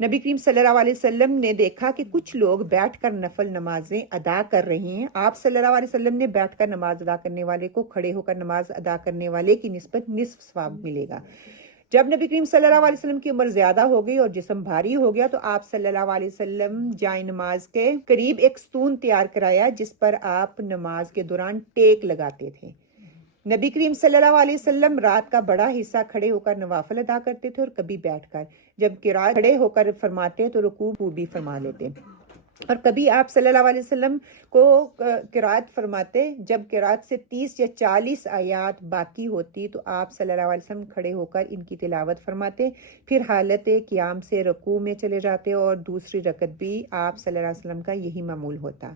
نبی کریم صلی اللہ علیہ وسلم نے دیکھا کہ کچھ لوگ بیٹھ کر نفل نمازیں ادا کر رہے ہیں. آپ صلی اللہ علیہ وسلم نے بیٹھ کر نماز ادا کرنے والے کو کھڑے ہو کر نماز ادا کرنے والے کی نسبت نصف ثواب ملے گا. جب نبی کریم صلی اللہ علیہ وسلم کی عمر زیادہ ہو گئی اور جسم بھاری ہو گیا تو آپ صلی اللہ علیہ وسلم جائے نماز کے قریب ایک ستون تیار کرایا جس پر آپ نماز کے دوران ٹیک لگاتے تھے. نبی کریم صلی اللہ علیہ وسلم رات کا بڑا حصہ کھڑے ہو کر نوافل ادا کرتے تھے اور کبھی بیٹھ کر. جب قرات کھڑے ہو کر فرماتے تو رکوع بھی فرما لیتے. اور کبھی آپ صلی اللہ علیہ وسلم کو قرات فرماتے جب قرات سے 30 یا 40 آیات باقی ہوتی تو آپ صلی اللہ علیہ وسلم کھڑے ہو کر ان کی تلاوت فرماتے. پھر حالت قیام سے رکوع میں چلے جاتے اور دوسری رکعت بھی آپ صلی اللہ علیہ وسلم کا یہی معمول ہوتا.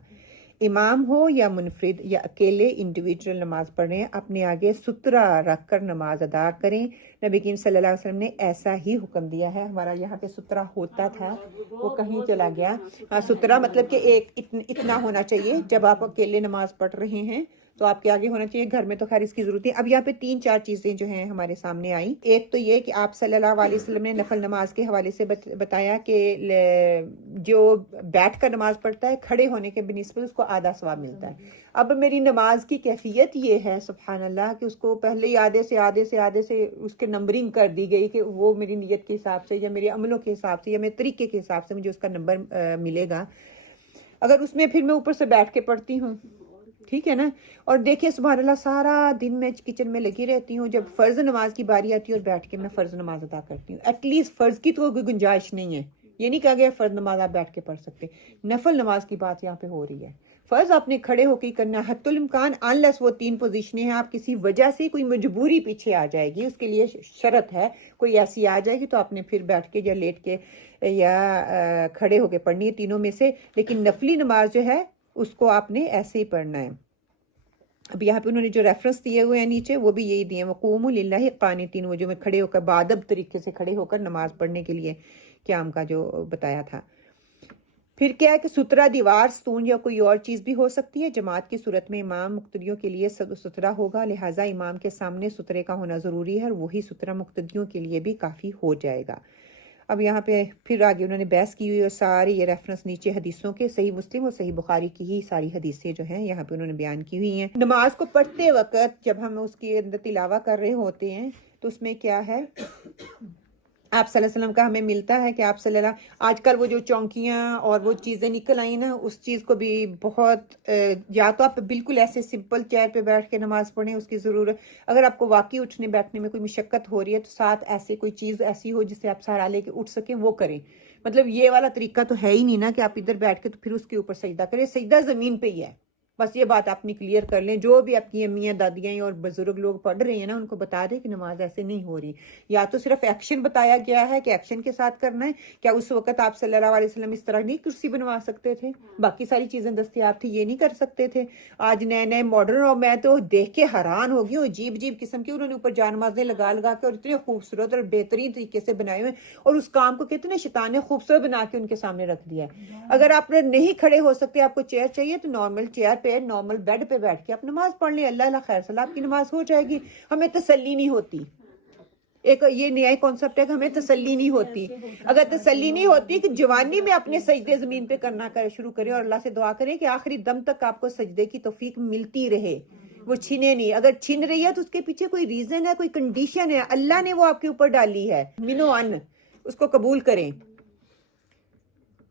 امام ہو یا منفرد یا اکیلے انڈیویجول نماز پڑھیں اپنے آگے سترہ رکھ کر نماز ادا کریں. نبی کریم صلی اللہ علیہ وسلم نے ایسا ہی حکم دیا ہے. ہمارا یہاں پہ سترہ ہوتا تھا وہ کہیں چلا گیا. ہاں سترہ مطلب کہ ایک اتنا ہونا چاہیے. جب آپ اکیلے نماز پڑھ رہے ہیں تو آپ کے آگے ہونا چاہیے. گھر میں تو خیر اس کی ضرورت ہے. اب یہاں پہ 3-4 چیزیں جو ہیں ہمارے سامنے آئیں. ایک تو یہ کہ آپ صلی اللہ علیہ وسلم نے نفل نماز کے حوالے سے بتایا کہ جو بیٹھ کر نماز پڑھتا ہے کھڑے ہونے کے بنسبت اس کو آدھا ثواب ملتا ہے. اب میری نماز کی کیفیت یہ ہے سبحان اللہ کہ اس کو پہلے ہی آدھے سے اس کے نمبرنگ کر دی گئی کہ وہ میری نیت کے حساب سے یا میرے عملوں کے حساب سے یا میرے طریقے کے حساب سے مجھے اس کا نمبر ملے گا. اگر اس میں پھر میں اوپر سے بیٹھ کے پڑھتی ہوں ٹھیک ہے نا. اور دیکھیں سبحان اللہ سارا دن میں کچن میں لگی رہتی ہوں. جب فرض نماز کی باری آتی ہے اور بیٹھ کے میں فرض نماز ادا کرتی ہوں ایٹ لیسٹ فرض کی تو کوئی گنجائش نہیں ہے. یہ نہیں کہا گیا فرض نماز آپ بیٹھ کے پڑھ سکتے. نفل نماز کی بات یہاں پہ ہو رہی ہے. فرض آپ نے کھڑے ہو کے کرنا حتی الامکان انلیس وہ 3 پوزیشنیں ہیں آپ کسی وجہ سے کوئی مجبوری پیچھے آ جائے گی اس کے لیے شرط ہے کوئی ایسی آ جائے گی تو آپ نے پھر بیٹھ کے یا لیٹ کے یا کھڑے ہو کے پڑھنی ہے تینوں میں سے. لیکن نفلی نماز جو ہے اس کو آپ نے ایسے ہی پڑھنا ہے. اب یہاں پہ انہوں نے جو ریفرنس دیے ہوئے ہیں نیچے وہ بھی یہی دیے ہیں وقوموا للہ قانتین. وہ جو میں کھڑے ہو کر بادب طریقے سے کھڑے ہو کر نماز پڑھنے کے لیے قیام کا جو بتایا تھا. پھر کیا ہے کہ سترہ دیوار ستون یا کوئی اور چیز بھی ہو سکتی ہے. جماعت کی صورت میں امام مقتدیوں کے لیے سترہ ہوگا لہٰذا امام کے سامنے سترے کا ہونا ضروری ہے اور وہی سترہ مقتدیوں کے لیے بھی کافی ہو جائے گا. اب یہاں پہ پھر آگے انہوں نے بحث کی ہوئی اور ساری یہ ریفرنس نیچے حدیثوں کے صحیح مسلم اور صحیح بخاری کی ہی ساری حدیثیں جو ہیں یہاں پہ انہوں نے بیان کی ہوئی ہیں. نماز کو پڑھتے وقت جب ہم اس کے اندر تلاوہ کر رہے ہوتے ہیں تو اس میں کیا ہے آپ صلی اللہ علیہ وسلم کا ہمیں ملتا ہے کہ آپ صلی اللہ آج کل وہ جو چونکیاں اور وہ چیزیں نکل آئی نا اس چیز کو بھی بہت یا تو آپ بالکل ایسے سمپل چیئر پہ بیٹھ کے نماز پڑھیں اس کی ضرورت. اگر آپ کو واقعی اٹھنے بیٹھنے میں کوئی مشقت ہو رہی ہے تو ساتھ ایسے کوئی چیز ایسی ہو جس سے آپ سہارا لے کے اٹھ سکیں وہ کریں. مطلب یہ والا طریقہ تو ہے ہی نہیں نا کہ آپ ادھر بیٹھ کے تو پھر اس کے اوپر سجدہ کریں. سجدہ زمین پہ ہی ہے. بس یہ بات اپنی کلیئر کر لیں. جو بھی آپ کی امیاں دادیاں اور بزرگ لوگ پڑھ رہے ہیں نا ان کو بتا دیں کہ نماز ایسے نہیں ہو رہی. یا تو صرف ایکشن بتایا گیا ہے کہ ایکشن کے ساتھ کرنا ہے. کیا اس وقت آپ صلی اللہ علیہ وسلم اس طرح نہیں کرسی بنوا سکتے تھے؟ باقی ساری چیزیں دستیاب تھی یہ نہیں کر سکتے تھے؟ آج نئے نئے ماڈرن اور میں تو دیکھ کے حیران ہو گئی ہوں عجیب عجیب قسم کی انہوں نے اوپر جان نمازیں لگا کے اور اتنے خوبصورت اور بہترین طریقے سے بنائے ہوئے اور اس کام کو کتنے شیطان نے خوبصورت بنا کے ان کے سامنے رکھ دیا ہے. اگر آپ نہیں کھڑے ہو سکتے آپ کو چیئر چاہیے تو نارمل چیئر پہ نارمل بیڈ پہ بیٹھ کے آپ نماز پڑھ لیں. اللہ خیر صلاح آپ کی نماز ہو جائے گی. ہمیں تسلی نہیں ہوتی. ایک یہ نیا کانسیپٹ ہے کہ ہمیں تسلی نہیں ہوتی. اگر تسلی نہیں ہوتی کہ جوانی میں اپنے سجدے زمین پہ کرنا شروع کریں اور اللہ سے دعا کریں کہ آخری دم تک آپ کو سجدے کی توفیق ملتی رہے وہ چھنے نہیں. اگر چھن رہی ہے تو اس کے پیچھے کوئی ریزن ہے کوئی کنڈیشن ہے اللہ نے وہ آپ کے اوپر ڈالی ہے. منو ان اس کو قبول کریں.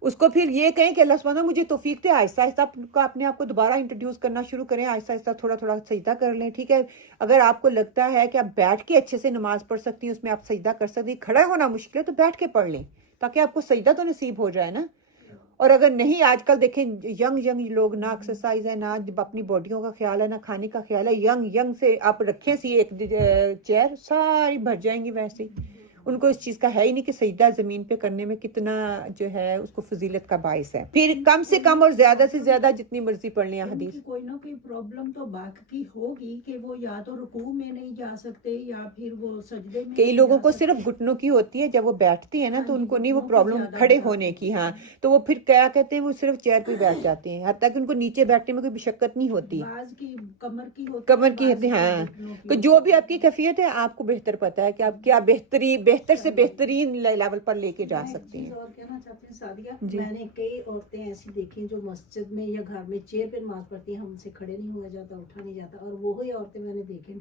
اس کو پھر یہ کہیں کہ اللہ سبحانہ مجھے توفیق دے. آہستہ آہستہ اپنے آپ کو دوبارہ انٹروڈیوس کرنا شروع کریں. آہستہ آہستہ تھوڑا تھوڑا سجدہ کر لیں. ٹھیک ہے اگر آپ کو لگتا ہے کہ آپ بیٹھ کے اچھے سے نماز پڑھ سکتی ہیں اس میں آپ سجدہ کر سکتی ہیں کھڑا ہونا مشکل ہے تو بیٹھ کے پڑھ لیں تاکہ آپ کو سجدہ تو نصیب ہو جائے نا. اور اگر نہیں آج کل دیکھیں ینگ لوگ نہ ایکسرسائز ہے نہ اپنی باڈیوں کا خیال ہے نہ کھانے کا خیال ہے. ینگ سے آپ رکھیں سی ایک چیئر ساری بھر جائیں گی ویسے. ان کو اس چیز کا ہے ہی نہیں کہ سجدہ زمین پہ کرنے میں کتنا جو ہے اس کو فضیلت کا باعث ہے. پھر کم سے کم اور زیادہ سے زیادہ جتنی مرضی پڑھ لیں حدیث. کوئی نہ کوئی پرابلم تو باقی کی ہوگی کہ وہ یا تو رکوع میں نہیں جا سکتے یا پھر وہ سجدے میں. کئی لوگوں کو صرف گھٹنوں کی ہوتی ہے جب وہ بیٹھتی ہے نا تو ان کو نہیں وہ پرابلم کھڑے ہونے کی. ہاں تو وہ پھر کیا کہتے ہیں وہ صرف چیئر پہ بیٹھ جاتے ہیں حتیٰ کہ ان کو نیچے بیٹھنے میں کوئی مشقت نہیں ہوتی. کمر کی ہوتی ہاں. جو بھی آپ کی کیفیت ہے آپ کو بہتر پتا ہے کہ آپ کیا بہتر سے بہترین لیول پر لے کے جا سکتے ہیں. اور کہنا چاہتے ہیں سعدیہ, جی. میں نے کئی عورتیں ایسی دیکھی جو مسجد میں یا گھر میں چیئر پہ نماز پڑھتی ہیں, ہم سے کھڑے نہیں ہوا جاتا, اٹھا نہیں جاتا, اور وہی عورتیں میں نے دیکھی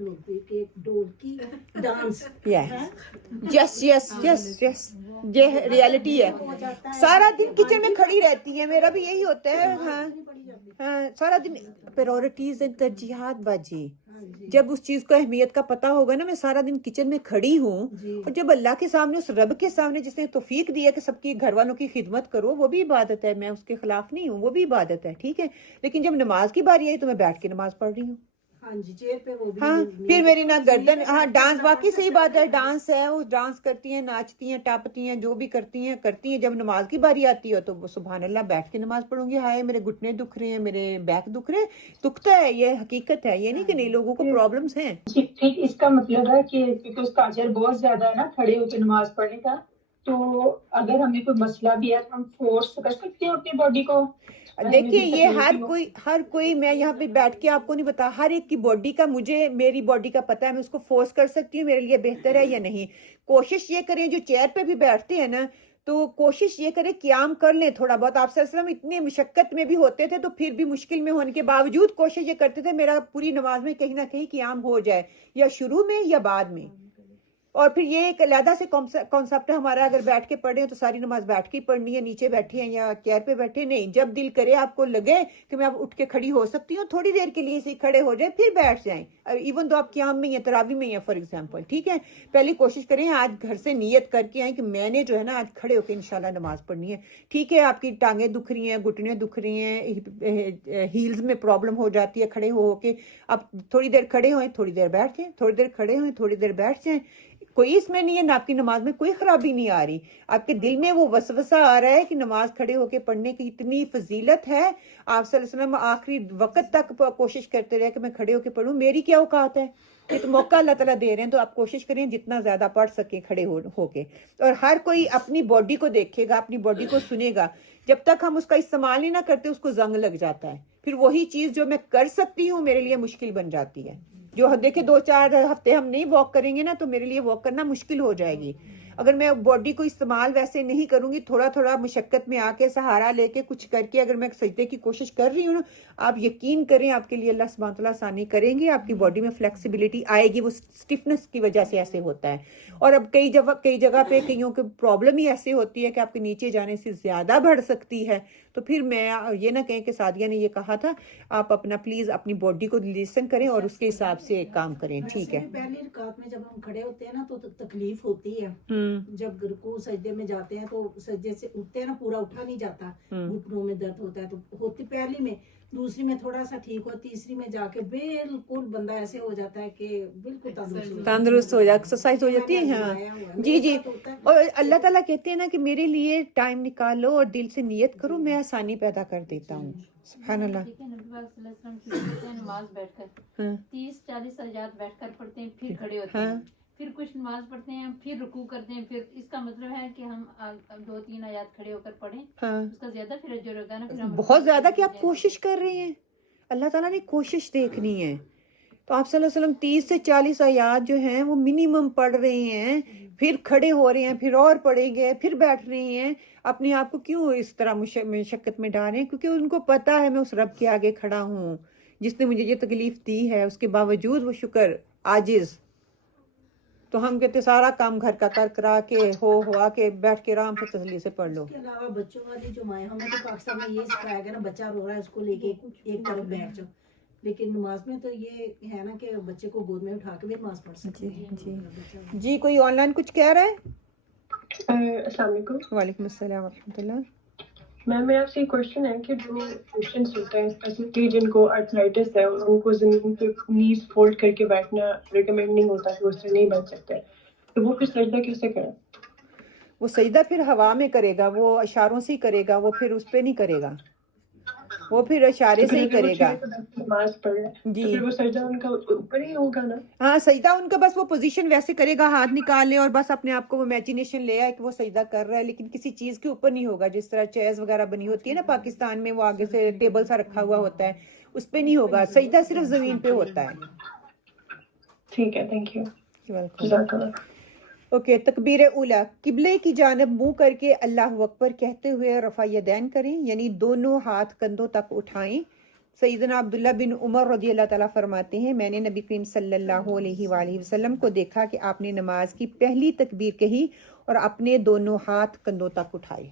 ڈھولکی ڈانس. یس یس یس یس, یہ ریالٹی ہے. سارا دن کچن میں کھڑی رہتی ہیں, میرا بھی یہی ہوتا ہے. ہاں ہاں, سارا دن پرائورٹیز اینڈ ترجیحات باجی. جب اس چیز کو اہمیت کا پتہ ہوگا نا, میں سارا دن کچن میں کھڑی ہوں, اور جب اللہ کے سامنے, اس رب کے سامنے جس نے توفیق دیا کہ سب کی گھر والوں کی خدمت کرو, وہ بھی عبادت ہے, میں اس کے خلاف نہیں ہوں, وہ بھی عبادت ہے, ٹھیک ہے. لیکن جب نماز کی باری آئی تو میں بیٹھ کے نماز پڑھ رہی ہوں. ہاں جی, چیئر پہ وہ بھی. ہاں, پھر میری نہ گردن. ہاں, ڈانس واقعی صحیح بات ہے, ڈانس ہے, وہ ڈانس کرتی ہیں, ناچتی ہیں, ٹاپتی ہیں, جو بھی کرتی ہیں. جب نماز کی باری آتی ہے تو سبحان اللہ بیٹھ کے نماز پڑھوں گی. ہائے میرے گھٹنے دکھ رہے ہیں, میرے بیک دکھ رہے ہیں, دکھتا ہے, یہ حقیقت ہے, یہ نہیں کہ نہیں لوگوں کو پرابلمس ہیں. ٹھیک, اس کا مطلب ہے کہ بیکاز کا اجر بہت زیادہ ہے نا کھڑے ہو کے نماز پڑھنے کا, تو اگر ہمیں کوئی مسئلہ بھی ہے تو ہم فورس کر سکتے ہیں اپنی باڈی کو. دیکھیے, یہ ہر کوئی میں یہاں پہ بیٹھ کے آپ کو نہیں بتا, ہر ایک کی باڈی کا, مجھے میری باڈی کا پتہ ہے, میں اس کو فورس کر سکتی ہوں میرے لیے بہتر ہے یا نہیں. کوشش یہ کریں, جو چیئر پہ بھی بیٹھتے ہیں نا, تو کوشش یہ کریں قیام کر لیں تھوڑا بہت. آپ صلی اللہ علیہ وسلم اتنے مشقت میں بھی ہوتے تھے, تو پھر بھی مشکل میں ہونے کے باوجود کوشش یہ کرتے تھے میرا پوری نماز میں کہیں نہ کہیں قیام ہو جائے, یا شروع میں یا بعد میں. اور پھر یہ ایک علیحدہ سے کانسیپٹ ہے ہمارا, اگر بیٹھ کے پڑھیں تو ساری نماز بیٹھ کے ہی پڑھنی ہے, نیچے بیٹھے ہیں یا چیئر پہ بیٹھے نہیں. جب دل کرے, آپ کو لگے کہ میں اب اٹھ کے کھڑی ہو سکتی ہوں, تھوڑی دیر کے لیے سے کھڑے ہو جائیں, پھر بیٹھ جائیں. ایون تو آپ قیام میں یا تراویح میں یا فار ایگزامپل, ٹھیک ہے. پہلی کوشش کریں آج گھر سے نیت کر کے آئیں کہ میں نے جو ہے نا آج کھڑے ہو کے انشاءاللہ نماز پڑھنی ہے. ٹھیک ہے, آپ کی ٹانگیں دکھ رہی ہیں, گھٹنے دکھ رہی ہیں, ہیلز میں پرابلم ہو جاتی ہے کھڑے ہو کے, آپ تھوڑی دیر کھڑے ہوئیں, تھوڑی دیر بیٹھ جائیں, تھوڑی دیر کھڑے ہوئیں, تھوڑی دیر بیٹھ جائیں. کوئی اس میں نہیں ہے, آپ کی نماز میں کوئی خرابی نہیں آ رہی. آپ کے دل میں وہ وسوسہ آ رہا ہے کہ نماز کھڑے ہو کے پڑھنے کی اتنی فضیلت ہے, آپ صلی اللہ علیہ وسلم آخری وقت تک کوشش کرتے رہے کہ میں کھڑے ہو کے پڑھوں, میری کیا اوقات ہے. یہ تو موقع اللہ تعالیٰ دے رہے ہیں, تو آپ کوشش کریں جتنا زیادہ پڑھ سکیں کھڑے ہو کے. اور ہر کوئی اپنی باڈی کو دیکھے گا, اپنی باڈی کو سنے گا. جب تک ہم اس کا استعمال ہی نہ کرتے, اس کو زنگ لگ جاتا ہے. پھر وہی چیز جو میں کر سکتی ہوں میرے لیے مشکل بن جاتی ہے. جو دیکھیں 2-4 ہفتے ہم نہیں واک کریں گے نا, تو میرے لیے واک کرنا مشکل ہو جائے گی. اگر میں باڈی کو استعمال ویسے نہیں کروں گی, تھوڑا تھوڑا مشقت میں آ کے سہارا لے کے کچھ کر کے اگر میں سجدے کی کوشش کر رہی ہوں نا, آپ یقین کریں آپ کے لیے اللہ سبحانہ تعالیٰ آسانی کریں گے. آپ کی باڈی میں فلیکسیبلٹی آئے گی, وہ سٹفنس کی وجہ سے ایسے ہوتا ہے. اور اب کئی جگہ پہ کئیوں کی پرابلم ہی ایسی ہوتی ہے کہ آپ کے نیچے جانے سے زیادہ بڑھ سکتی ہے. تو پھر میں یہ نہ کہیں کہ سعدیہ نے یہ کہا تھا, آپ اپنا پلیز اپنی باڈی کو لیسن کریں اور اس کے حساب سے کام کریں, ٹھیک ہے. پہلی رکعت میں جب ہم کھڑے ہوتے ہیں نا تو تکلیف ہوتی ہے. جب رکوع سجدے میں جاتے ہیں تو سجدے سے اٹھتے ہیں نا, پورا اٹھا نہیں جاتا, گھٹنوں میں درد ہوتا ہے. تو ہوتی پہلی میں, دوسری میں تھوڑا سا ٹھیک ہو, تیسری میں جا کے بالکل بندہ ایسے ہو جاتا ہے کہ بالکل تندرست ہو جائے, ایکسرسائز ہو جاتی ہے. ہاں جی جی. اور اللہ تعالیٰ کہتے ہیں نا کہ میرے لیے ٹائم نکالو اور دل سے نیت کرو, میں آسانی پیدا کر دیتا ہوں. سبحان اللہ. نماز بیٹھ کر 30-40 آیات بیٹھ کر پڑھتے ہیں, پھر کھڑے ہوتے ہیں, پھر کچھ نماز پڑھتے ہیں, پھر رکوع کرتے ہیں. پھر اس کا مطلب ہے کہ ہم 2-3 آیات کھڑے ہو کر پڑھیں, اس کا زیادہ پھر اجر ہوگا نا. پھر بہت زیادہ کہ آپ کوشش کر رہے ہیں, اللہ تعالیٰ نے کوشش دیکھنی ہے. تو آپ صلی اللہ علیہ وسلم 30 سے 40 آیات جو ہیں وہ منیمم پڑھ رہے ہیں, پھر کھڑے ہو رہے ہیں, پھر اور پڑھیں گے, پھر بیٹھ رہے ہیں. اپنے آپ کو کیوں اس طرح مشقت میں ڈالیں؟ کیونکہ ان کو پتا ہے میں اس رب کے آگے کھڑا ہوں جس نے مجھے یہ تکلیف دی ہے, اس کے باوجود وہ شکر عاجز. تو ہم کہتے سارا کام گھر کا کر کرا کے ہوا کے بیٹھ کے آرام سے تسلی سے پڑھ لو. اس کے علاوہ بچوں والی جو مائیں, ہمیں تو پاکستان میں یہ سکھایا گیا نا, بچہ رو رہا ہے اس کو لے کے ایک طرف بیٹھ جاؤ. لیکن نماز میں تو یہ ہے نا کہ بچے کو گود میں اٹھا کے بھی نماز پڑھ سکتے ہیں. جی کوئی آن لائن کچھ کہہ رہا ہے؟ السلام علیکم. وعلیکم السلام ورحمۃ اللہ. میم میرا آپ سے ایک کوشچن ہے کہ جو پیشنٹس ہوتے ہیں اسپیسیفکلی جن کو آرتھرائٹس ہے اور ان کو زمین پہ نیز فولڈ کر کے بیٹھنا ریکمینڈ نہیں ہوتا کہ اس سے نہیں بیٹھ سکتے, تو وہ پھر سجدہ کیسے کریں؟ وہ سجدہ پھر ہوا میں کرے گا, وہ اشاروں سے ہی کرے گا, وہ پھر اس پہ نہیں کرے گا, وہ پھر اشارے سے ہی کرے گا. نماز پڑھ جی, تو پھر وہ سجدہ ان کا اوپر ہی ہوگا نا؟ ہاں سجدہ ان کا بس وہ پوزیشن ویسے کرے گا, ہاتھ نکالے اور بس اپنے آپ کو وہ امیجنیشن لے آئے کہ وہ سجدہ کر رہا ہے, لیکن کسی چیز کے اوپر نہیں ہوگا. جس طرح چیئرز وغیرہ بنی ہوتی ہے نا پاکستان میں, وہ آگے سے ٹیبل سا رکھا ہوا ہوتا ہے, اس پہ نہیں ہوگا. سجدہ صرف زمین پہ ہوتا ہے. ٹھیک ہے, تھینک یو. ویلکم. اوکے تکبیر اولا قبلے کی جانب منہ کر کے اللہ اکبر کہتے ہوئے رفع یدین کریں، یعنی دونوں ہاتھ کندھوں تک اٹھائیں۔ سیدنا عبداللہ بن عمر رضی اللہ تعالیٰ فرماتے ہیں میں نے نبی کریم صلی اللہ علیہ وآلہ وسلم کو دیکھا کہ آپ نے نماز کی پہلی تکبیر کہی اور اپنے دونوں ہاتھ کندھوں تک اٹھائے،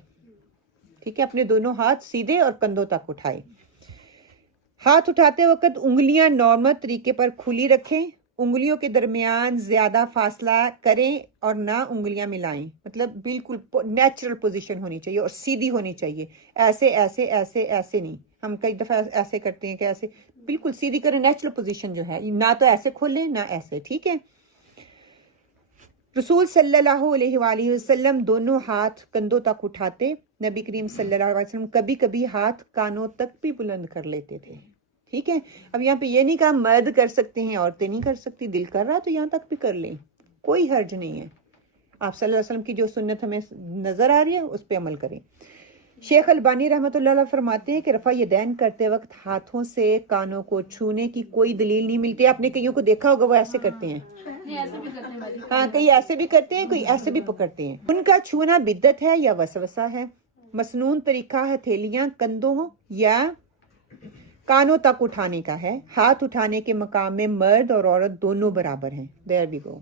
ٹھیک ہے، اپنے دونوں ہاتھ سیدھے اور کندھوں تک اٹھائے۔ ہاتھ اٹھاتے وقت انگلیاں نارمل طریقے پر کھلی رکھیں، انگلیوں کے درمیان زیادہ فاصلہ کریں اور نہ انگلیاں ملائیں، مطلب بالکل نیچرل پوزیشن ہونی چاہیے اور سیدھی ہونی چاہیے، ایسے ایسے ایسے ایسے نہیں، ہم کئی دفعہ ایسے کرتے ہیں کہ ایسے، بالکل سیدھی کریں، نیچرل پوزیشن جو ہے، نہ تو ایسے کھولیں نہ ایسے، ٹھیک ہے۔ رسول صلی اللہ علیہ وآلہ وسلم دونوں ہاتھ کندھوں تک اٹھاتے، نبی کریم صلی اللہ علیہ وسلم کبھی کبھی ہاتھ کانوں تک بھی بلند کر لیتے تھے، ٹھیک ہے۔ اب یہاں پہ یہ نہیں کہا مرد کر سکتے ہیں عورتیں نہیں کر سکتی، دل کر رہا تو یہاں تک بھی کر لیں، کوئی حرج نہیں ہے۔ آپ صلی اللہ علیہ وسلم کی جو سنت ہمیں نظر آ رہی ہے اس پہ عمل کریں۔ شیخ البانی رحمۃ اللہ علیہ فرماتے ہیں کہ رفع یدین کرتے وقت ہاتھوں سے کانوں کو چھونے کی کوئی دلیل نہیں ملتی۔ آپ نے کئیوں کو دیکھا ہوگا وہ ایسے کرتے ہیں، نہیں ایسے بھی کرتے ہیں، ہاں کئی ایسے بھی کرتے ہیں، کوئی ایسے بھی پکڑتے ہیں۔ ان کا چھونا بدعت ہے یا وسوسہ ہے؟ مسنون طریقہ ہتھیلیاں کندھوں یا کانوں تک اٹھانے کا ہے۔ ہاتھ اٹھانے کے مقام میں مرد اور عورت دونوں برابر ہیں۔ دیر وی گو۔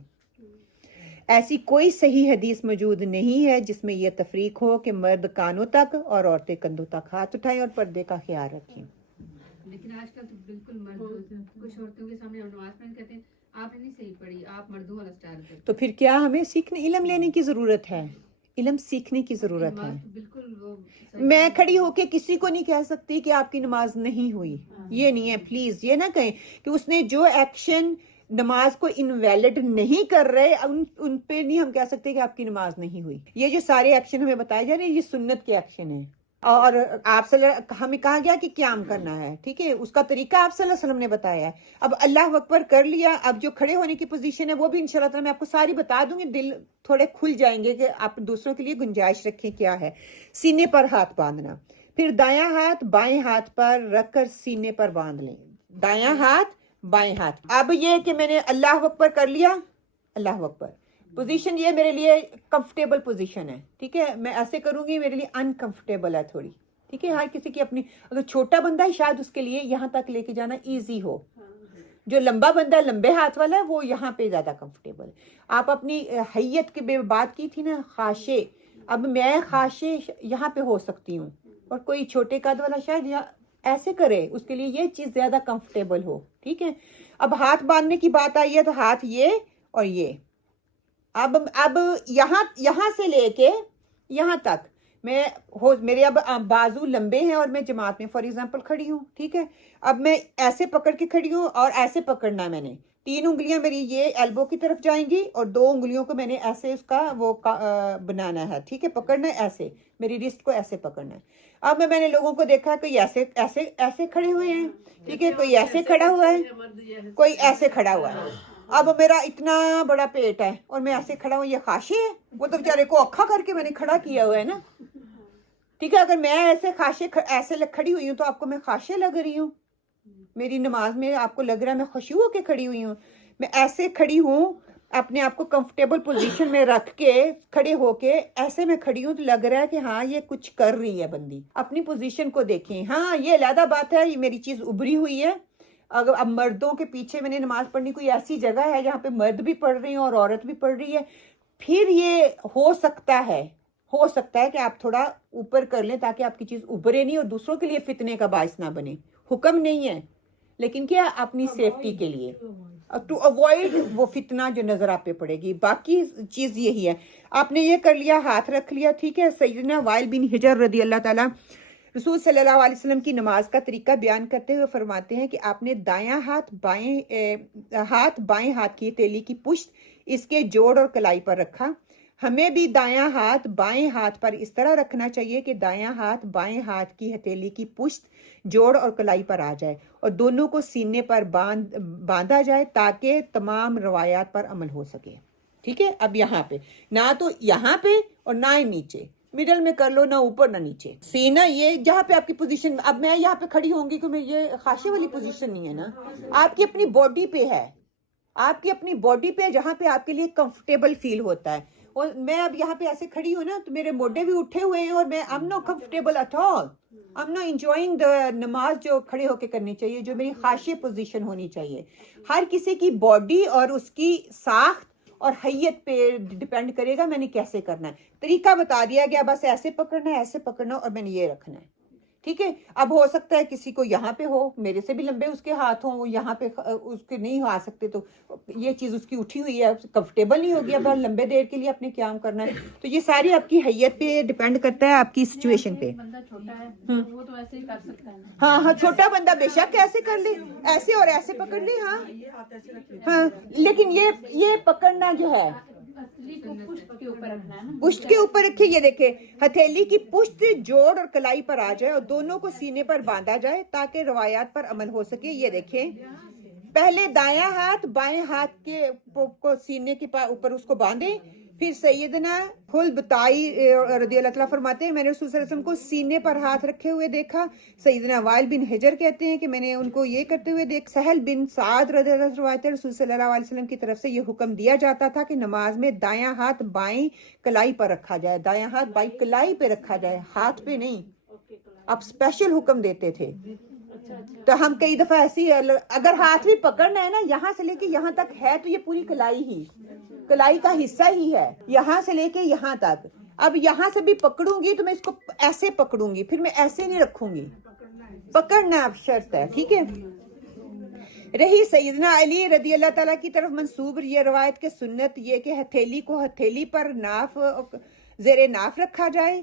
ایسی کوئی صحیح حدیث موجود نہیں ہے جس میں یہ تفریق ہو کہ مرد کانوں تک اور عورتیں کندھوں تک ہاتھ اٹھائیں اور پردے کا خیال رکھیں۔ لیکن آج کل تو بالکل مرد کچھ عورتوں کے سامنے نماز پڑھنے کہتے ہیں آپ نے نہیں صحیح پڑھی، آپ مردوں والا سٹائل کرتے ہیں۔ تو پھر کیا ہمیں سیکھنے، علم لینے کی ضرورت ہے، علم سیکھنے کی ضرورت ہے۔ بالکل میں کھڑی ہو کے کسی کو نہیں کہہ سکتی کہ آپ کی نماز نہیں ہوئی، یہ نہیں ہے، پلیز یہ نہ کہیں کہ اس نے جو ایکشن نماز کو انویلڈ نہیں کر رہے ان پہ نہیں ہم کہہ سکتے کہ آپ کی نماز نہیں ہوئی۔ یہ جو سارے ایکشن ہمیں بتائے جا رہے ہیں یہ سنت کے ایکشن ہیں، اور آپ ہمیں کہا گیا کہ قیام کرنا ہے، ٹھیک ہے، اس کا طریقہ آپ صلی اللہ علیہ وسلم نے بتایا ہے۔ اب اللہ اکبر کر لیا، اب جو کھڑے ہونے کی پوزیشن ہے وہ بھی انشاءاللہ تعالی میں آپ کو ساری بتا دوں گی، دل تھوڑے کھل جائیں گے کہ آپ دوسروں کے لیے گنجائش رکھیں کیا ہے۔ سینے پر ہاتھ باندھنا، پھر دایاں ہاتھ بائیں ہاتھ پر رکھ کر سینے پر باندھ لیں، دایاں ہاتھ بائیں ہاتھ۔ اب یہ کہ میں نے اللہ اکبر کر لیا، اللہ اکبر پوزیشن یہ میرے لیے کمفرٹیبل پوزیشن ہے، ٹھیک ہے، میں ایسے کروں گی میرے لیے انکمفرٹیبل ہے تھوڑی، ٹھیک ہے، ہر کسی کی اپنی، اگر چھوٹا بندہ ہے شاید اس کے لیے یہاں تک لے کے جانا ایزی ہو، جو لمبا بندہ ہے لمبے ہاتھ والا ہے وہ یہاں پہ زیادہ کمفرٹیبل۔ آپ اپنی حیت کی بات کی تھی نا، خاشے، اب میں خاشے یہاں پہ ہو سکتی ہوں اور کوئی چھوٹے قد والا شاید ایسے کرے، اس کے لیے یہ چیز زیادہ کمفرٹیبل ہو، ٹھیک ہے۔ اب ہاتھ باندھنے کی بات آئی ہے تو ہاتھ یہ اور یہ، اب یہاں سے لے کے یہاں تک میرے اب بازو لمبے ہیں اور میں جماعت میں فار ایگزامپل کھڑی ہوں، ٹھیک ہے، اب میں ایسے پکڑ کے کھڑی ہوں اور ایسے پکڑنا ہے میں نے، 3 انگلیاں میری یہ ایلبو کی طرف جائیں گی اور 2 انگلیوں کو میں نے ایسے اس کا وہ بنانا ہے، ٹھیک ہے، پکڑنا ہے ایسے، میری رسٹ کو ایسے پکڑنا ہے۔ اب میں نے لوگوں کو دیکھا کوئی ایسے ایسے ایسے کھڑے ہوئے ہیں، ٹھیک ہے، کوئی ایسے کھڑا ہوا ہے، کوئی ایسے کھڑا ہوا ہے۔ اب میرا اتنا بڑا پیٹ ہے اور میں ایسے کھڑا ہوں، یہ خاشے ہے؟ وہ تو بیچارے کو اکھا کر کے میں نے کھڑا کیا ہوا ہے نا، ٹھیک ہے، اگر میں ایسے خاشے ایسے کھڑی ہوئی ہوں تو آپ کو میں خاشے لگ رہی ہوں، میری نماز میں آپ کو لگ رہا ہے میں خشوع ہو کے کھڑی ہوئی ہوں، میں ایسے کھڑی ہوں اپنے آپ کو کمفرٹیبل پوزیشن میں رکھ کے کھڑے ہو کے ایسے میں کھڑی ہوں تو لگ رہا ہے کہ ہاں یہ کچھ کر رہی ہے بندی، اپنی پوزیشن کو دیکھیں۔ ہاں یہ علیحدہ بات ہے، یہ میری چیز ابری ہوئی ہے، اگر اب مردوں کے پیچھے میں نے نماز پڑھنی کوئی ایسی جگہ ہے جہاں پہ مرد بھی پڑھ رہی ہیں اور عورت بھی پڑھ رہی ہے، پھر یہ ہو سکتا ہے کہ آپ تھوڑا اوپر کر لیں تاکہ آپ کی چیز ابھرے نہیں اور دوسروں کے لیے فتنے کا باعث نہ بنے۔ حکم نہیں ہے لیکن کیا اپنی سیفٹی کے لیے، ٹو اوائڈ وہ فتنہ جو نظر آپ پہ پڑے گی، باقی چیز یہی ہے۔ آپ نے یہ کر لیا، ہاتھ رکھ لیا، ٹھیک ہے۔ سیدنا وائل بن حجر رضی اللہ تعالیٰ رسول صلی اللہ علیہ وسلم کی نماز کا طریقہ بیان کرتے ہوئے فرماتے ہیں کہ آپ نے دایاں ہاتھ بائیں ہاتھ کی ہتھیلی کی پشت اس کے جوڑ اور کلائی پر رکھا۔ ہمیں بھی دایاں ہاتھ بائیں ہاتھ پر اس طرح رکھنا چاہیے کہ دایاں ہاتھ بائیں ہاتھ کی ہتھیلی کی پشت جوڑ اور کلائی پر آ جائے اور دونوں کو سینے پر باندھا جائے تاکہ تمام روایات پر عمل ہو سکے، ٹھیک ہے۔ اب یہاں پہ نہ تو یہاں پہ اور نہ ہی نیچے، مڈل میں کر لو، نہ اوپر نہ نیچے، سینہ یہ جہاں پہ آپ کی پوزیشن، اب میں یہاں پہ کھڑی ہوں گی کہ میں یہ خاشے والی پوزیشن نہیں ہے نا، آپ کی اپنی باڈی پہ ہے، آپ کی اپنی باڈی پہ جہاں پہ آپ کے لیے کمفرٹیبل فیل ہوتا ہے. اور میں اب یہاں پہ ایسے کھڑی ہوں نا تو میرے موڈے بھی اٹھے ہوئے ہیں اور میں I'm not comfortable at all. I'm not enjoying the نماز جو کھڑے ہو کے کرنی چاہیے, جو میری خاشع پوزیشن ہونی چاہیے. ہر کسی کی باڈی اور اس کی ساخت اور حیت پہ ڈیپینڈ کرے گا میں نے کیسے کرنا ہے. طریقہ بتا دیا گیا, بس ایسے پکڑنا ہے, ایسے پکڑنا اور میں نے یہ رکھنا ہے. ٹھیک ہے. اب ہو سکتا ہے کسی کو یہاں پہ ہو, میرے سے بھی لمبے اس کے ہاتھ ہوں, وہ یہاں پہ اس کے نہیں آ سکتے, تو یہ چیز اس کی اٹھی ہوئی ہے, کمفرٹیبل نہیں ہوگی اب لمبے دیر کے لیے اپنے قیام کرنا ہے. تو یہ ساری آپ کی حیت پہ ڈیپینڈ کرتا ہے, آپ کی سچویشن پہ. بندہ چھوٹا ہے وہ تو ایسے ہی کر سکتا ہے. ہاں ہاں, چھوٹا بندہ بے شک ایسے کر لے, ایسے اور ایسے پکڑ لے. ہاں ہاں, لیکن یہ پکڑنا جو ہے اصلی کو پشت کے اوپر رکھنا ہے نا, پشت کے اوپر رکھے. یہ دیکھیں ہتھیلی کی پشت جوڑ اور کلائی پر آ جائے اور دونوں کو سینے پر باندھا جائے تاکہ روایات پر عمل ہو سکے. یہ دیکھیں پہلے دایاں ہاتھ بائیں ہاتھ کے کو سینے کے اوپر اس کو باندھیں. پھر سیدنا خلبطائی رضی اللہ تعالیٰ فرماتے ہیں میں نے رسول صلی اللہ علیہ وسلم کو سینے پر ہاتھ رکھے ہوئے دیکھا. سیدنا وائل بن حجر کہتے ہیں کہ میں نے ان کو یہ کرتے ہوئے دیکھ. سہل بن سعد رضی اللہ عنہ روایت ہے رسول صلی اللہ علیہ وسلم کی طرف سے یہ حکم دیا جاتا تھا کہ نماز میں دایاں ہاتھ بائیں کلائی پر رکھا جائے. دایاں ہاتھ بائیں کلائی پہ رکھا جائے, ہاتھ پہ نہیں. آپ اسپیشل حکم دیتے تھے. تو ہم کئی دفعہ ایسی, اگر ہاتھ بھی پکڑنا ہے نا یہاں سے لے کے یہاں تک ہے تو یہ پوری کلائی ہی, کلائی کا حصہ ہی ہے, یہاں سے لے کے یہاں تک. اب یہاں سے بھی پکڑوں گی تو میں اس کو ایسے پکڑوں گی, پھر میں ایسے نہیں رکھوں گی. پکڑنا اب شرط ہے. ٹھیک ہے. رہی سیدنا علی رضی اللہ تعالیٰ کی طرف منسوب یہ روایت کے سنت یہ کہ ہتھیلی کو ہتھیلی پر ناف زیر ناف رکھا جائے,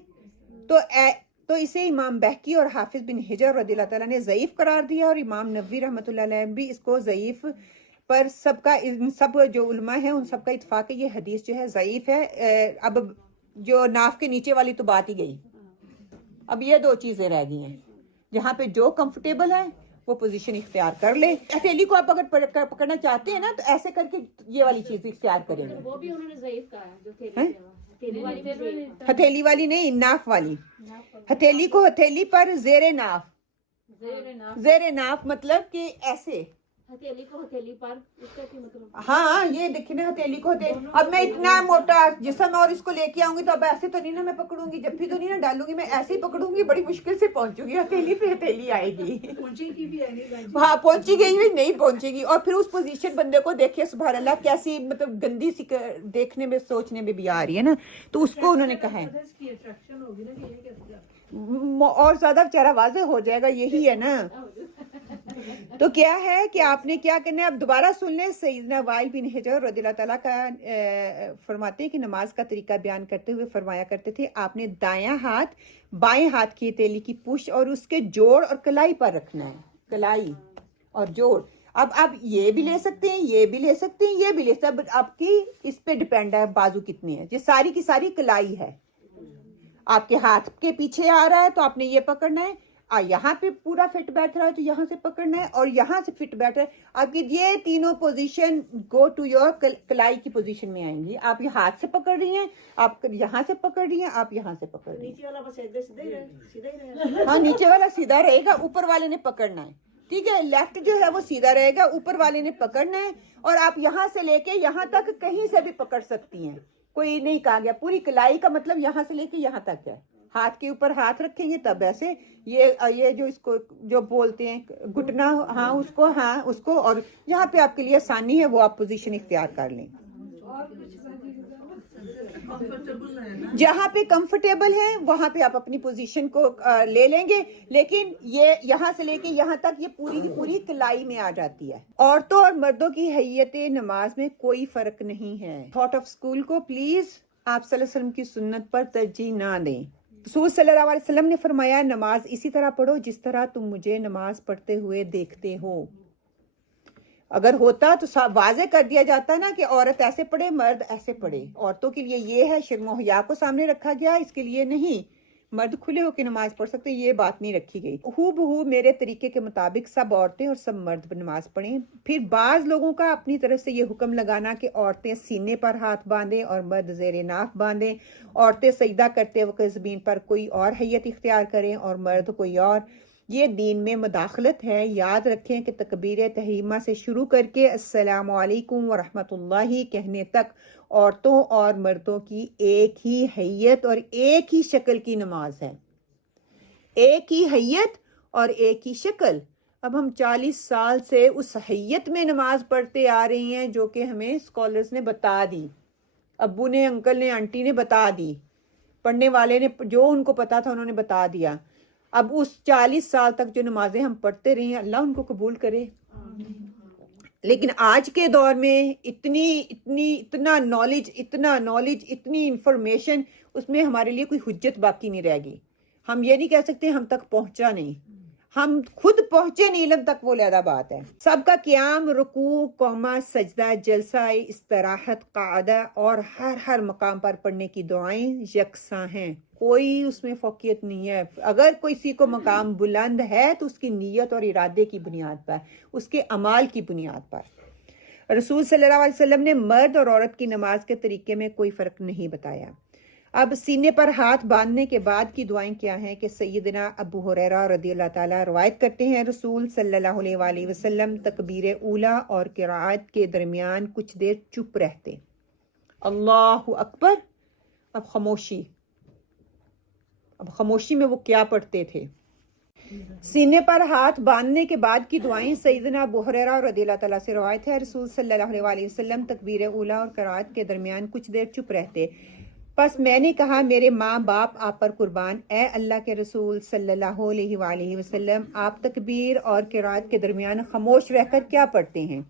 تو اسے امام بہقی اور حافظ بن حجر رضی اللہ تعالیٰ نے ضعیف قرار دیا, اور امام نووی رحمۃ اللہ علیہ بھی اس کو ضعیف پر سب جو علماء ہیں ان سب کا اتفاق ہے یہ حدیث جو ہے ضعیف ہے. اب جو ناف کے نیچے والی تو بات ہی گئی, اب یہ دو چیزیں رہ گئی ہیں. جہاں پہ جو کمفرٹیبل ہے وہ پوزیشن اختیار کر لے. ہتھیلی کو آپ اگر پکڑنا چاہتے ہیں نا تو ایسے کر کے یہ والی چیز اختیار کریں گے. وہ بھی انہوں نے ضعیف کہا ہے, جو ہتھیلی والی نہیں, ناف والی. ہتھیلی کو ہتھیلی پر زیر ناف مطلب کہ ایسے ہتھیلی کو ہتھیلی پر, اس کا کیا مطلب؟ ہاں یہ دیکھیں نا ہتھیلی کو ہتھیلی. اب میں اتنا موٹا جسم اور اس کو لے کے آؤں گی تو اب ایسے تو نہیں نا میں پکڑوں گی, جب بھی تو نہیں نا ڈالوں گی, میں ایسے ہی پکڑوں گی, بڑی مشکل سے پہنچوں گی. ہتھیلی پہ ہتھیلی آئے گی, ہاں پہنچی گئی ہوئی نہیں پہنچے گی. اور پھر اس پوزیشن بندے کو دیکھیے سبحان اللہ کیسی مطلب گندی سی دیکھنے میں سوچنے میں بھی آ رہی ہے نا, تو اس کو انہوں نے کہا ہے اور زیادہ بیچارہ واضح ہو جائے گا. یہی ہے نا. تو کیا ہے کہ آپ نے کیا کرنا ہے, اب دوبارہ سن لیں. سیدنا وائل بن حجر رضی اللہ تعالیٰ کا فرماتے ہیں کہ نماز کا طریقہ بیان کرتے ہوئے فرمایا کرتے تھے آپ نے دایاں ہاتھ بائیں ہاتھ کی ہتھیلی کی پشت اور اس کے جوڑ اور کلائی پر رکھنا ہے. کلائی اور جوڑ. اب یہ بھی لے سکتے ہیں, یہ بھی لے سکتے ہیں, یہ بھی لے سکتے ہیں. آپ کی اس پہ ڈیپینڈ ہے بازو کتنے ہیں. یہ ساری کی ساری کلائی ہے. آپ کے ہاتھ کے پیچھے آ رہا ہے تو آپ نے یہ پکڑنا ہے, یہاں پہ پورا فٹ بیٹھ رہا ہے تو یہاں سے پکڑنا ہے, اور یہاں سے فٹ بیٹھ رہا ہے. آپ کی یہ تینوں پوزیشن گو ٹو یور کلائی کی پوزیشن میں آئیں گی. آپ یہ ہاتھ سے پکڑ رہی ہیں, آپ یہاں سے پکڑ رہی ہیں, آپ یہاں سے پکڑ رہی ہیں. نیچے والا بس سیدھا ہی رہے. ہاں نیچے والا سیدھا رہے گا, اوپر والے نے پکڑنا ہے. ٹھیک ہے. لیفٹ جو ہے وہ سیدھا رہے گا, اوپر والے نے پکڑنا ہے. اور آپ یہاں سے لے کے یہاں تک کہیں سے بھی پکڑ سکتی ہیں, کوئی نہیں کہا گیا. پوری کلائی کا مطلب یہاں سے لے کے یہاں تک ہے. ہاتھ کے اوپر ہاتھ رکھیں گے تب ایسے, یہ جو اس کو جو بولتے ہیں گھٹنا, ہاں اس کو اور یہاں پہ آپ کے لیے آسانی ہے وہ آپ پوزیشن اختیار کر لیں. جہاں پہ کمفرٹیبل ہیں وہاں پہ آپ اپنی پوزیشن کو لے لیں گے. لیکن یہ یہاں سے لے کے یہاں تک یہ پوری کی پوری کلائی میں آ جاتی ہے. عورتوں اور مردوں کی حیت نماز میں کوئی فرق نہیں ہے. تھاٹ آف اسکول کو پلیز آپ صلی اللہ علیہ وسلم کی سنت پر ترجیح نہ دیں. رسول صلی اللہ علیہ وسلم نے فرمایا نماز اسی طرح پڑھو جس طرح تم مجھے نماز پڑھتے ہوئے دیکھتے ہو. اگر ہوتا تو واضح کر دیا جاتا نا کہ عورت ایسے پڑھے مرد ایسے پڑھے. عورتوں کے لیے یہ ہے, شرم و حیا کو سامنے رکھا گیا, اس کے لیے نہیں. مرد کھلے ہو کے نماز پڑھ سکتے, یہ بات نہیں رکھی گئی. ہو بہو میرے طریقے کے مطابق سب عورتیں اور سب مرد نماز پڑھیں. پھر بعض لوگوں کا اپنی طرف سے یہ حکم لگانا کہ عورتیں سینے پر ہاتھ باندھیں اور مرد زیر ناف باندھیں. عورتیں سجدہ کرتے وقت زمین پر کوئی اور حیت اختیار کریں اور مرد کوئی اور. یہ دین میں مداخلت ہے. یاد رکھیں کہ تکبیر تحریمہ سے شروع کر کے السلام علیکم ورحمۃ اللہ کہنے تک عورتوں اور مردوں کی ایک ہی حیت اور ایک ہی شکل کی نماز ہے. ایک ہی حیت اور ایک ہی شکل. اب ہم 40 سال سے اس حیت میں نماز پڑھتے آ رہے ہیں جو کہ ہمیں اسکالرز نے بتا دی، ابو نے، انکل نے، آنٹی نے بتا دی، پڑھنے والے نے جو ان کو پتا تھا انہوں نے بتا دیا. اب اس 40 سال تک جو نمازیں ہم پڑھتے رہے ہیں اللہ ان کو قبول کرے. لیکن آج کے دور میں اتنا نالج، اتنی انفارمیشن، اس میں ہمارے لیے کوئی حجت باقی نہیں رہ گئی. ہم یہ نہیں کہہ سکتے ہم تک پہنچا نہیں، ہم خود پہنچے نہیں علم تک، وہ علیحدہ بات ہے. سب کا قیام، رکوع، قومہ، سجدہ، جلسہ استراحت، قعدہ اور ہر مقام پر پڑھنے کی دعائیں یکساں ہیں، کوئی اس میں فوقیت نہیں ہے. اگر کسی کو مقام بلند ہے تو اس کی نیت اور ارادے کی بنیاد پر، اس کے اعمال کی بنیاد پر. رسول صلی اللہ علیہ وسلم نے مرد اور عورت کی نماز کے طریقے میں کوئی فرق نہیں بتایا. اب سینے پر ہاتھ باندھنے کے بعد کی دعائیں کیا ہیں کہ سیدنا ابو ہریرہ رضی اللہ تعالیٰ روایت کرتے ہیں رسول صلی اللہ علیہ وآلہ وسلم تکبیر اولیٰ اور قرأت کے درمیان کچھ دیر چپ رہتے. اللہ اکبر. اب خاموشی میں وہ کیا پڑھتے تھے. سینے پر ہاتھ باندھنے کے بعد کی دعائیں سیدنا ابو ہریرہ رضی اللہ تعالیٰ سے روایت ہے رسول صلی اللہ علیہ وآلہ وسلم تکبیر اولیٰ اور قرأت کے درمیان کچھ دیر چپ رہتے. پس میں نے کہا میرے ماں باپ آپ پر قربان، اے اللہ کے رسول صلی اللہ علیہ وآلہ وسلم، آپ تکبیر اور قرأت کے درمیان خاموش رہ کر کیا پڑھتے ہیں؟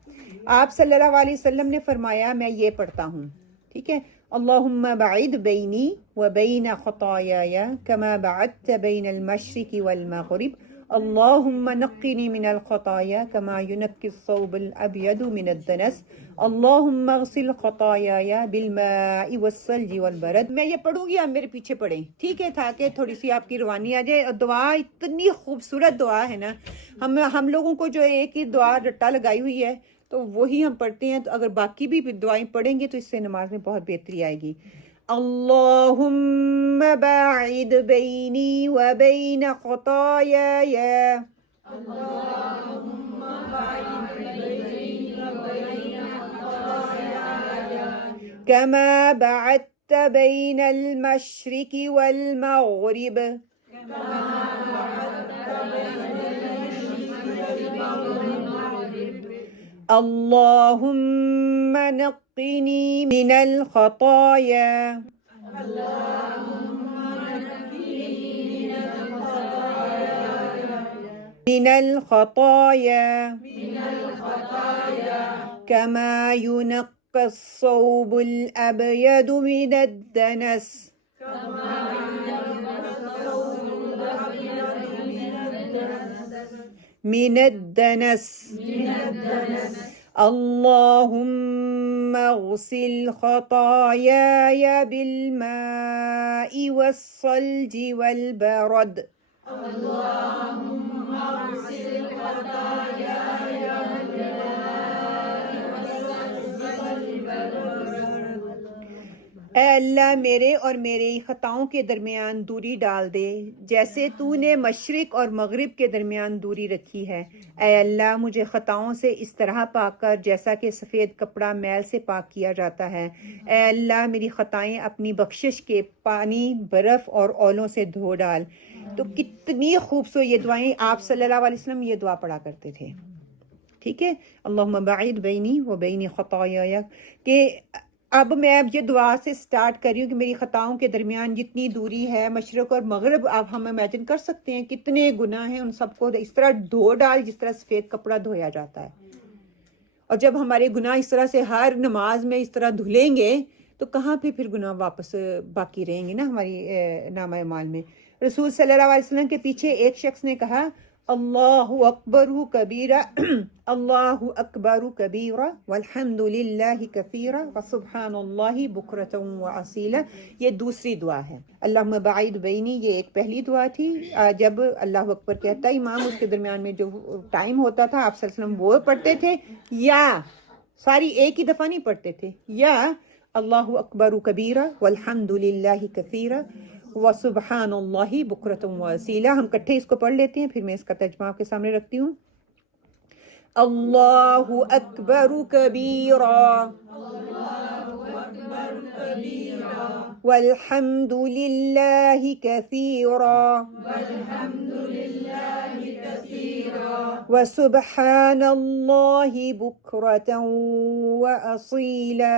آپ صلی اللہ علیہ وسلم نے فرمایا میں یہ پڑھتا ہوں. ٹھیک ہے. اللہم بعید بینی و بین خطایای کما بعدت بین المشرق والمغرب اللہم نقنی من الخطایا کما ینقی الثوب الابیض من الدنس اللہم اغسل خطایای بالماء والثلج والبرد. میں یہ پڑھوں گی، آپ میرے پیچھے پڑھیں، ٹھیک ہے، تاکہ تھوڑی سی آپ کی روانی آ جائے. دعا اتنی خوبصورت دعا ہے نا، ہم لوگوں کو جو ایک ہی دعا رٹا لگائی ہوئی ہے تو وہی ہم پڑھتے ہیں. تو اگر باقی بھی دعائیں پڑھیں گے تو اس سے نماز میں بہت بہتری آئے گی. اللہم باعد بینی و بین خطایای کما بعدت بین المشرق والمغرب اللہم نقنی من الخطایا من الخطایا كما ينقى الثوب الأبيض من الدنس من الدنس اللهم اغسل خطاياي بالماء والثلج والبرد اللهم اغسل خطاياي اے اللہ میرے اور میرے خطاؤں کے درمیان دوری ڈال دے جیسے تو نے مشرق اور مغرب کے درمیان دوری رکھی ہے. اے اللہ مجھے خطاؤں سے اس طرح پاک کر جیسا کہ سفید کپڑا میل سے پاک کیا جاتا ہے. اے اللہ میری خطائیں اپنی بخشش کے پانی، برف اور اولوں سے دھو ڈال. تو کتنی خوبصورت یہ دعائیں آپ صلی اللہ علیہ وسلم یہ دعا پڑھا کرتے تھے. ٹھیک ہے. اللہم باعد بینی و بین خطایای، کہ اب میں یہ دعا سے سٹارٹ کر رہی ہوں کہ میری خطاؤں کے درمیان جتنی دوری ہے مشرق اور مغرب، اب ہم امیجن کر سکتے ہیں کتنے گناہ ہیں، ان سب کو اس طرح دھو ڈال جس طرح سفید کپڑا دھویا جاتا ہے. اور جب ہمارے گناہ اس طرح سے ہر نماز میں اس طرح دھلیں گے تو کہاں پھر گناہ واپس باقی رہیں گے نا ہماری نامہ اعمال میں. رسول صلی اللہ علیہ وسلم کے پیچھے ایک شخص نے کہا اللہ اکبر کبیرہ اللہ اکبر کبیرہ والحمد للہ کثیرہ وسبحان اللہ بکرۃ وعصیلہ. یہ دوسری دعا ہے. اللہم باعد بینی یہ ایک پہلی دعا تھی. جب اللہ اکبر کہتا امام اس کے درمیان میں جو ٹائم ہوتا تھا آپ صلی اللہ علیہ وسلم وہ پڑھتے تھے، یا ساری ایک ہی دفعہ نہیں پڑھتے تھے، یا اللہ اکبر کبیرہ والحمد للہ کثیرہ وسبحان اللہ بکرۃ واسیلا. ہم کٹھے اس کو پڑھ لیتے ہیں, پھر میں اس کا ترجمہ آپ کے سامنے رکھتی ہوں. اللہ اکبر کبیرا والحمد للہ کثیرا وسبحان اللہ بکرۃ واصیلا.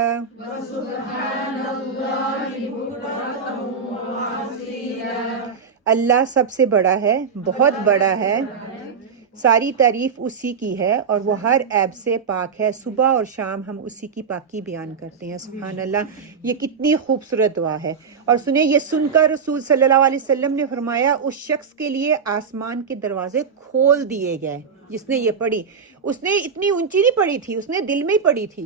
اللہ سب سے بڑا ہے, بہت بڑا ہے, ساری تعریف اسی کی ہے اور وہ ہر عیب سے پاک ہے. صبح اور شام ہم اسی کی پاکی بیان کرتے ہیں. سبحان اللہ, یہ کتنی خوبصورت دعا ہے. اور سنیں, یہ سن کر رسول صلی اللہ علیہ وسلم نے فرمایا اس شخص کے لیے آسمان کے دروازے کھول دیے گئے جس نے یہ پڑھی. اس نے اتنی اونچی نہیں پڑھی تھی, اس نے دل میں ہی پڑھی تھی,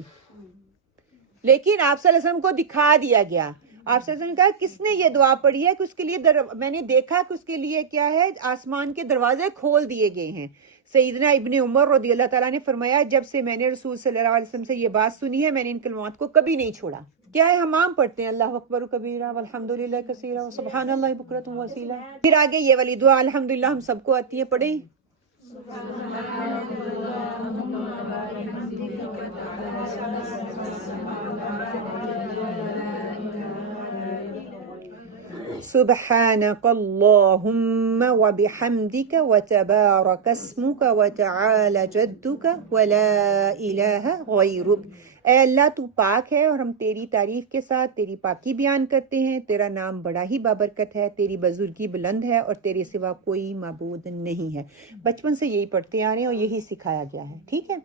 لیکن آپ صلی اللہ علیہ وسلم کو دکھا دیا گیا. آپ صلی اللہ علیہ وسلم نے کہا کس نے یہ دعا پڑھی ہے کہ اس کے لیے میں نے دیکھا کہ اس کے لیے کیا ہے, آسمان کے دروازے کھول دیے گئے ہیں. سیدنا ابن عمر رضی اللہ تعالیٰ نے فرمایا جب سے میں نے رسول صلی اللہ علیہ وسلم سے یہ بات سنی ہے میں نے ان کلمات کو کبھی نہیں چھوڑا. کیا ہے, ہم عام پڑھتے ہیں اللہ اکبر کبیرہ والحمد للہ کثیرا وسبحان اللہ بکرۃ واسیلا. پھر آگے یہ والی دعا الحمدللہ ہم سب کو آتی ہے, پڑھیں. سبحانك اللهم وبحمدك وتبارك اسمك وتعالى جدك ولا إله غيرك. اے اللہ تو پاک ہے اور ہم تیری تعریف کے ساتھ تیری پاکی بیان کرتے ہیں. تیرا نام بڑا ہی بابرکت ہے, تیری بزرگی بلند ہے اور تیرے سوا کوئی معبود نہیں ہے. بچپن سے یہی پڑھتے آ رہے ہیں اور یہی سکھایا گیا ہے. ٹھیک ہے,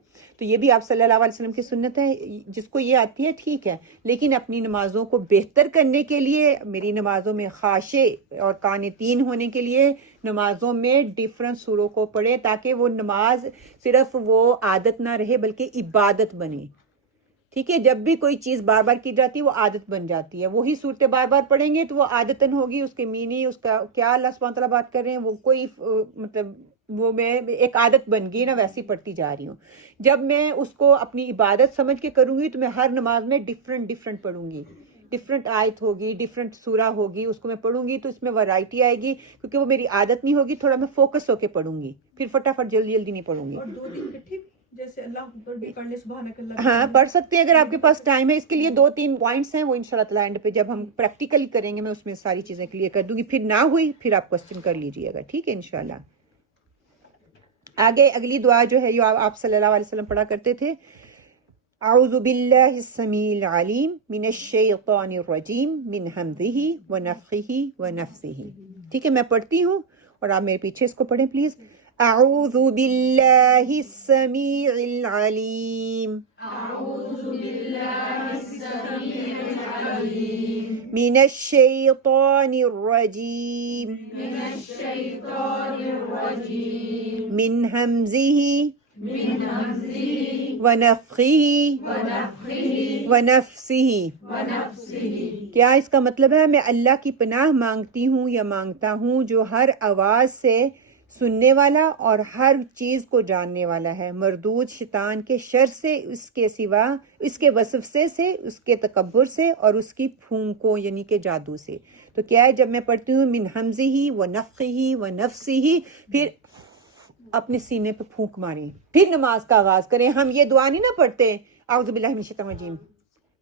تو یہ بھی آپ صلی اللہ علیہ وسلم کی سنت ہے. جس کو یہ آتی ہے ٹھیک ہے, لیکن اپنی نمازوں کو بہتر کرنے کے لیے, میری نمازوں میں خاشع اور قانتین ہونے کے لیے نمازوں میں ڈیفرنٹ سوروں کو پڑھیں تاکہ وہ نماز صرف وہ عادت نہ رہے بلکہ عبادت بنے. ٹھیک ہے, جب بھی کوئی چیز بار بار کی جاتی ہے وہ عادت بن جاتی ہے. وہی صورتیں بار بار پڑھیں گے تو وہ عادتاً ہوگی. اس کے معنی, اس کا کیا اللہ سبحانہ وتعالیٰ بات کر رہے ہیں, وہ کوئی مطلب وہ میں ایک عادت بن گئی نا, ویسی پڑھتی جا رہی ہوں. جب میں اس کو اپنی عبادت سمجھ کے کروں گی تو میں ہر نماز میں ڈیفرنٹ پڑھوں گی, ڈفرینٹ آیت ہوگی, ڈفرینٹ سورہ ہوگی, اس کو میں پڑھوں گی تو اس میں ورائٹی آئے گی کیونکہ وہ میری عادت نہیں ہوگی. تھوڑا میں فوکس ہو کے پڑھوں گی, پھر فٹافٹ جلدی نہیں پڑھوں گی. اور 2 دن اکٹھے جیسے اللہ اکبر بھی پڑھ لے, سبحانک اللہ. ہاں پڑھ سکتے ہیں اگر آپ کے پاس ٹائم ہے. اس کے لیے 2-3 پوائنٹس ہیں, وہ انشاءاللہ تعالیٰ اینڈ پہ جب ہم پریکٹیکلی کریں گے میں اس میں ساری چیزیں کلیئر کر دوں گی. پھر نہ ہوئی پھر آپ کوسچن کر لیجئے گا. ٹھیک ہے انشاءاللہ. آگے اگلی دعا جو ہے جو آپ صلی اللہ علیہ وسلم پڑھا کرتے تھے, اعوذ باللہ السمیع العلیم من الشیطان الرجیم من حمزہ ونفخہ ونفثہ. ٹھیک ہے, میں پڑھتی ہوں اور آپ میرے پیچھے اس کو پڑھیں پلیز. اعوذ باللہ السمیع العلیم من الشیطان الرجیم من حمزہ ونفخہ ونفثہ. کیا اس کا مطلب ہے میں اللہ کی پناہ مانگتی ہوں یا مانگتا ہوں جو ہر آواز سے سننے والا اور ہر چیز کو جاننے والا ہے, مردود شیطان کے شر سے, اس کے سوا, اس کے وسوسے سے, اس کے تکبر سے اور اس کی پھونکوں یعنی کہ جادو سے. تو کیا ہے جب میں پڑھتی ہوں من حمزہ ونفخہ ونفثہ, پھر اپنے سینے پہ پھونک ماریں, پھر نماز کا آغاز کریں. ہم یہ دعا نہیں نہ پڑھتے اعوذ باللہ من الشیطان الرجیم.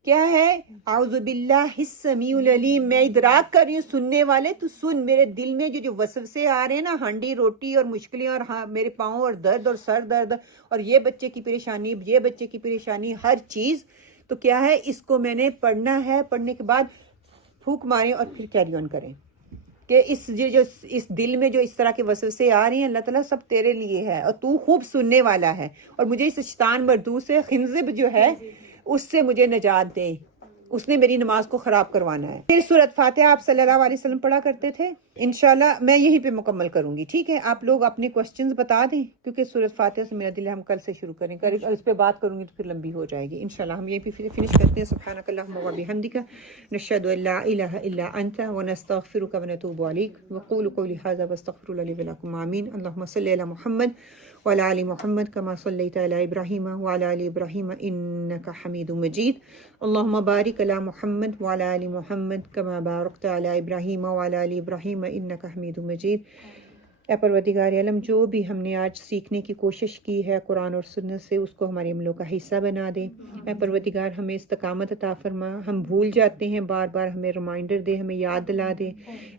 کیا ہے اعوذ باللہ السمیع العلیم, میں ادراک کر رہی ہوں سننے والے تو سن, میرے دل میں جو وسوسے آ رہے ہیں نا, ہانڈی روٹی اور مشکلیں اور میرے پاؤں اور درد اور سر درد اور یہ بچے کی پریشانی, یہ بچے کی پریشانی, ہر چیز, تو کیا ہے اس کو میں نے پڑھنا ہے. پڑھنے کے بعد پھونک ماریں اور پھر کیری آن کریں کہ اس دل میں جو اس طرح کے وسوسے آ رہی ہیں اللہ تعالیٰ سب تیرے لیے ہے اور تو خوب سننے والا ہے, اور مجھے اس شیطان مردود سے, خنزب جو ہے اس سے مجھے نجات دے, اس نے میری نماز کو خراب کروانا ہے. پھر سورۃ فاتحہ آپ صلی اللہ علیہ وسلم پڑھا کرتے تھے. انشاءاللہ میں یہیں پہ مکمل کروں گی. ٹھیک ہے, آپ لوگ اپنے کوسچنز بتا دیں کیونکہ سورۃ فاتحہ سے میرا دل ہے ہم کل سے شروع کریں, اور اس پہ بات کروں گی تو پھر لمبی ہو جائے گی. انشاءاللہ ہم یہیں پہ فنش کرتے ہیں. سبحانک اللہم وبحمدک نشہد ان لا الہ الا انت ونستغفرک ونتوب الیک وقولوا قولی ھذا واستغفر اللہ لی ولکم. آمین. اللہم صلی علی محمد وعلى آل محمد كما صليت على إبراهيم وعلى آل إبراهيم إنك حميد مجيد اللهم بارك على محمد وعلى آل محمد كما باركت على إبراهيم وعلى آل إبراهيم إنك حميد مجيد. اے پروردگار عالم جو بھی ہم نے آج سیکھنے کی کوشش کی ہے قرآن اور سنت سے اس کو ہمارے عملوں کا حصہ بنا دے. اے پروردگار ہمیں استقامت عطا فرما. ہم بھول جاتے ہیں بار بار ہمیں ریمائنڈر دے ہمیں یاد دلا دے.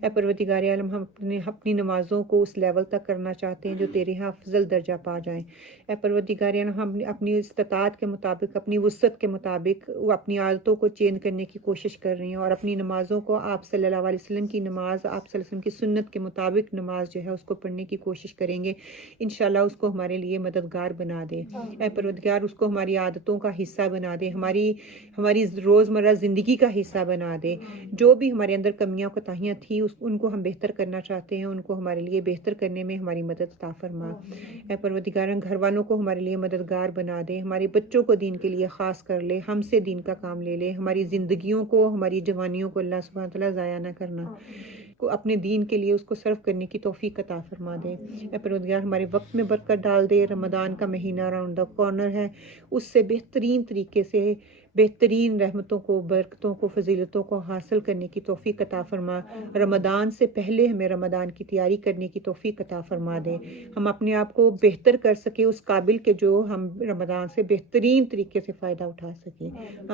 اے پروردگار عالم ہم اپنی نمازوں کو اس لیول تک کرنا چاہتے ہیں جو تیرے ہاں افضل درجہ پا جائیں. اے پروردگار عالم ہم اپنی استطاعت کے مطابق اپنی وسعت کے مطابق اپنی عادتوں کو چینج کرنے کی کوشش کر رہی ہیں اور اپنی نمازوں کو آپ صلی اللہ علیہ وسلم کی نماز آپ صلی اللہ علیہ وسلم کی سنت کے مطابق نماز جو ہے اس کو پڑھنے کی کوشش کریں گے. انشاءاللہ اس کو ہمارے لیے مددگار بنا دے. اے پروردگار اس کو ہماری عادتوں کا حصہ بنا دے, ہماری روزمرہ زندگی کا حصہ بنا دے. جو بھی ہمارے اندر کمیاں کوتاہیاں تھیں ان کو ہم بہتر کرنا چاہتے ہیں, ان کو ہمارے لیے بہتر کرنے میں ہماری مدد عطا فرما. اے پروردگار گھر والوں کو ہمارے لیے مددگار بنا دے. ہمارے بچوں کو دین کے لیے خاص کر لے, ہم سے دین کا کام لے لے. ہماری زندگیوں کو ہماری جوانیوں کو اللہ سبحانہ تعالیٰ ضائع نہ کرنا, کو اپنے دین کے لیے اس کو صرف کرنے کی توفیق عطا فرما دے. اے پروردگار ہمارے وقت میں برکت ڈال دے. رمضان کا مہینہ راؤنڈ دا کارنر ہے, اس سے بہترین طریقے سے بہترین رحمتوں کو برکتوں کو فضیلتوں کو حاصل کرنے کی توفیق عطا فرما. رمضان سے پہلے ہمیں رمضان کی تیاری کرنے کی توفیق عطا فرما دے. ہم اپنے آپ کو بہتر کر سکیں اس قابل کہ جو ہم رمضان سے بہترین طریقے سے فائدہ اٹھا سکیں.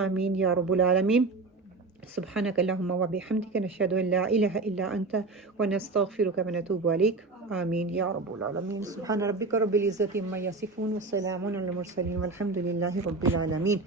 آمین یا رب العالمین. سبحانك اللهم وبحمدك نشهد ان لا اله الا انت ونستغفرك ونتوب اليك. آمين يا رب العالمين. سبحان ربك رب العزة عما يصفون والسلام على المرسلين والحمد لله رب العالمين.